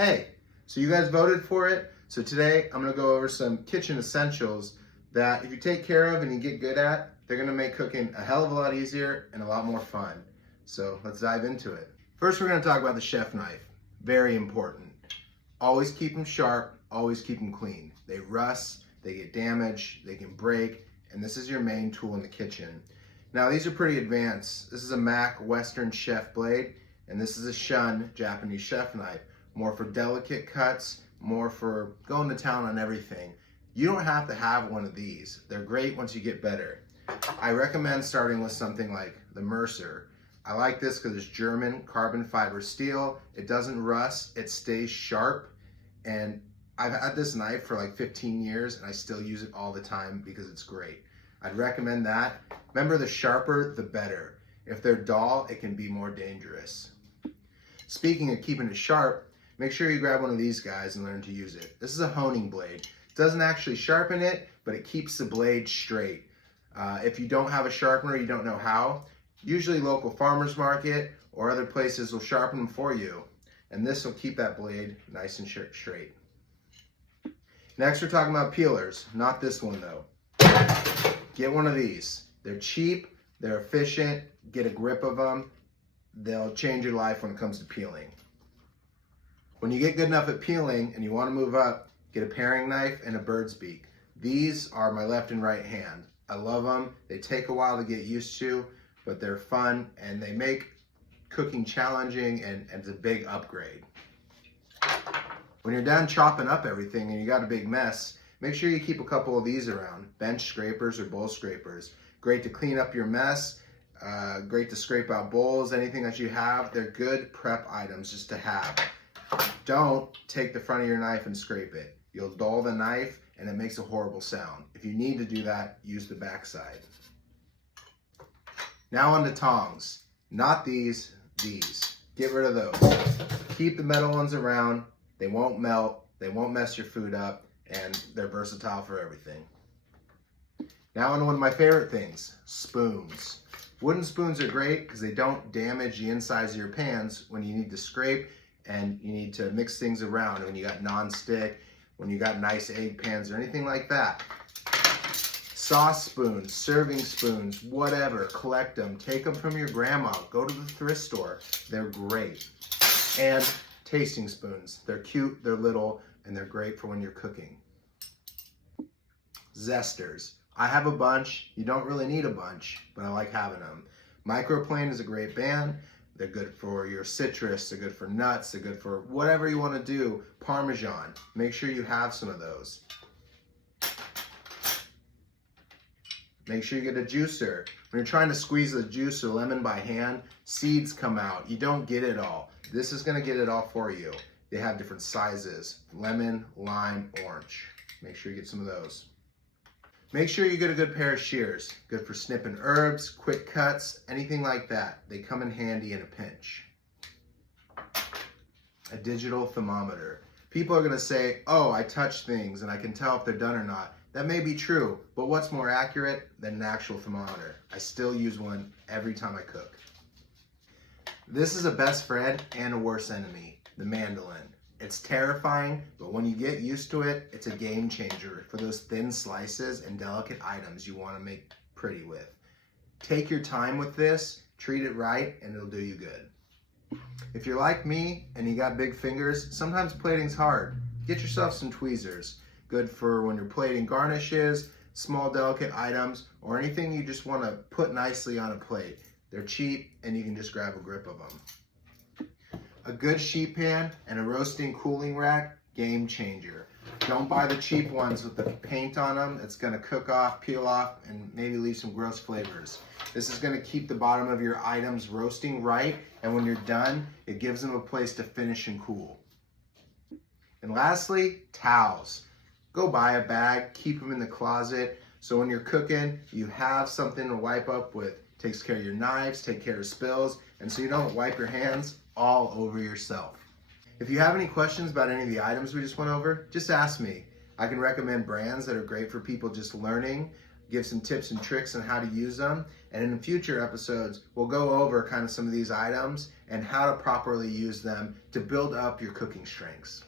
Hey, so you guys voted for it. So today I'm gonna go over some kitchen essentials that if you take care of and you get good at, they're gonna make cooking a hell of a lot easier and a lot more fun. So let's dive into it. First, we're gonna talk about the chef knife. Very important. Always keep them sharp, always keep them clean. They rust, they get damaged, they can break, and this is your main tool in the kitchen. Now these are pretty advanced. This is a Mac Western Chef blade, and this is a Shun Japanese chef knife. More for delicate cuts, more for going to town on everything. You don't have to have one of these. They're great once you get better. I recommend starting with something like the Mercer. I like this because it's German carbon fiber steel. It doesn't rust, it stays sharp, and I've had this knife for like 15 years and I still use it all the time because it's great. I'd recommend that. Remember, the sharper, the better. If they're dull, it can be more dangerous. Speaking of keeping it sharp, make sure you grab one of these guys and learn to use it. This is a honing blade. It doesn't actually sharpen it, but it keeps the blade straight. If you don't have a sharpener, you don't know how, usually local farmer's market or other places will sharpen them for you. And this will keep that blade nice and straight. Next, we're talking about peelers. Not this one though. Get one of these. They're cheap, they're efficient, get a grip of them. They'll change your life when it comes to peeling. When you get good enough at peeling and you want to move up, get a paring knife and a bird's beak. These are my left and right hand. I love them. They take a while to get used to, but they're fun and they make cooking challenging and it's a big upgrade. When you're done chopping up everything and you got a big mess, make sure you keep a couple of these around. Bench scrapers or bowl scrapers. Great to clean up your mess. Great to scrape out bowls, anything that you have. They're good prep items just to have. Don't take the front of your knife and scrape it. You'll dull the knife and it makes a horrible sound. If you need to do that, use the backside. Now on to tongs. Not these, these. Get rid of those. Keep the metal ones around. They won't melt, they won't mess your food up, and they're versatile for everything. Now on to one of my favorite things, spoons. Wooden spoons are great because they don't damage the insides of your pans when you need to scrape and you need to mix things around when you got non-stick, when you got nice egg pans or anything like that. Sauce spoons, serving spoons, whatever, collect them. Take them from your grandma. Go to the thrift store. They're great. And tasting spoons. They're cute, they're little, and they're great for when you're cooking. Zesters. I have a bunch. You don't really need a bunch, but I like having them. Microplane is a great band. They're good for your citrus, they're good for nuts, they're good for whatever you want to do. Parmesan. Make sure you have some of those. Make sure you get a juicer. When you're trying to squeeze the juice or lemon by hand, seeds come out. You don't get it all. This is gonna get it all for you. They have different sizes, lemon, lime, orange. Make sure you get some of those. Make sure you get a good pair of shears. Good for snipping herbs, quick cuts, anything like that. They come in handy in a pinch. A digital thermometer. People are gonna say, oh, I touch things and I can tell if they're done or not. That may be true, but what's more accurate than an actual thermometer? I still use one every time I cook. This is a best friend and a worst enemy, the mandolin. It's terrifying, but when you get used to it, it's a game changer for those thin slices and delicate items you want to make pretty with. Take your time with this, treat it right, and it'll do you good. If you're like me and you got big fingers, sometimes plating's hard. Get yourself some tweezers. Good for when you're plating garnishes, small delicate items, or anything you just want to put nicely on a plate. They're cheap and you can just grab a grip of them. A good sheet pan and a roasting cooling rack, game changer. Don't buy the cheap ones with the paint on them. It's gonna cook off, peel off, and maybe leave some gross flavors. This is gonna keep the bottom of your items roasting right, and when you're done, it gives them a place to finish and cool. And lastly, towels. Go buy a bag, keep them in the closet, so when you're cooking, you have something to wipe up with. Takes care of your knives, take care of spills, and so you don't wipe your hands all over yourself. If you have any questions about any of the items we just went over, just ask me. I can recommend brands that are great for people just learning. give some tips and tricks on how to use them. And in future episodes, we'll go over kind of some of these items and how to properly use them to build up your cooking strengths.